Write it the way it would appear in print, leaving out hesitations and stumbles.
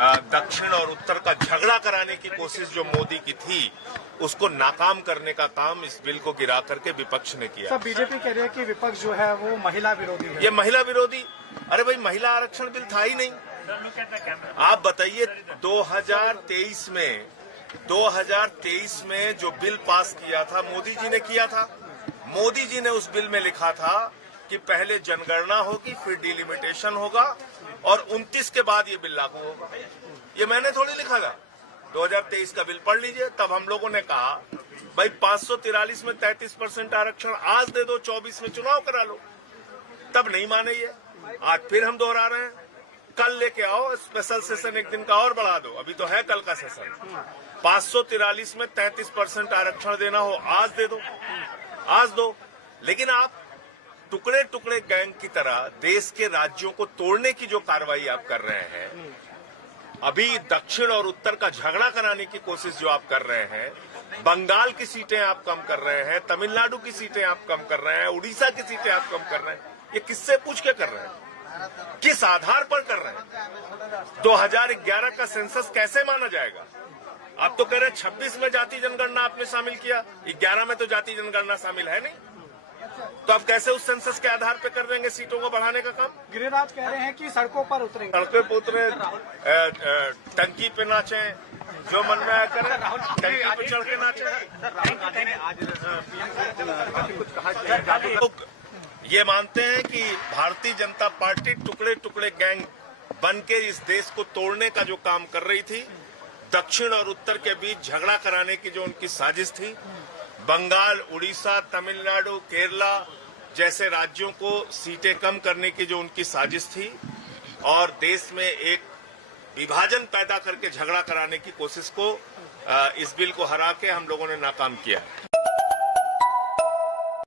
दक्षिण और उत्तर का झगड़ा कराने की कोशिश जो मोदी की थी, उसको नाकाम करने का काम इस बिल को गिरा करके विपक्ष ने किया। सब बीजेपी कह रही है कि विपक्ष जो है वो महिला विरोधी है। ये महिला विरोधी? अरे भाई, महिला आरक्षण बिल था ही नहीं। आप बताइए 2023 में जो बिल पास किया था, मोदी जी ने किया था। मोदी जी ने उस बिल में लिखा था कि पहले जनगणना होगी, फिर डिलिमिटेशन होगा और 29 के बाद ये बिल लागू होगा। ये मैंने थोड़ी लिखा था। 2023 का बिल पढ़ लीजिए। तब हम लोगों ने कहा भाई 543 में 33% आरक्षण आज दे दो, 24 में चुनाव करा लो। तब नहीं माने ये। आज फिर हम दोहरा रहे हैं। कल लेके आओ स्पेशल सेशन, एक दिन का और बढ़ा दो। अभी तो है कल का सेशन। 543 में 33% आरक्षण देना हो, आज दे दो, आज दो। लेकिन आप टुकड़े टुकड़े गैंग की तरह देश के राज्यों को तोड़ने की जो कार्रवाई आप कर रहे हैं, अभी दक्षिण और उत्तर का झगड़ा कराने की कोशिश जो आप कर रहे हैं, बंगाल की सीटें आप कम कर रहे हैं, तमिलनाडु की सीटें आप कम कर रहे हैं, उड़ीसा की सीटें आप कम कर रहे हैं, ये किससे पूछ के कर रहे हैं? किस आधार पर कर रहे हैं? 2011 का सेंसस कैसे माना जाएगा? आप तो कह रहे हैं 26 में जाति जनगणना आपने शामिल किया, 11 में तो जाति जनगणना शामिल है नहीं। तो आप कैसे उस सेंसस के आधार पर कर देंगे सीटों को बढ़ाने का काम? गिरिराज कह रहे हैं कि सड़कों पर उतरेंगे। सड़कों पर उतरे, टंकी पे नाचे, जो मन में आया करें, टंकी पे चढ़ के नाचे। लोग ये मानते हैं कि भारतीय जनता पार्टी टुकड़े टुकड़े गैंग बनके इस देश को तोड़ने का जो काम कर रही थी, दक्षिण और उत्तर के बीच झगड़ा कराने की जो उनकी साजिश थी, बंगाल, उड़ीसा, तमिलनाडु, केरला जैसे राज्यों को सीटें कम करने की जो उनकी साजिश थी और देश में एक विभाजन पैदा करके झगड़ा कराने की कोशिश को, इस बिल को हरा के हम लोगों ने नाकाम किया।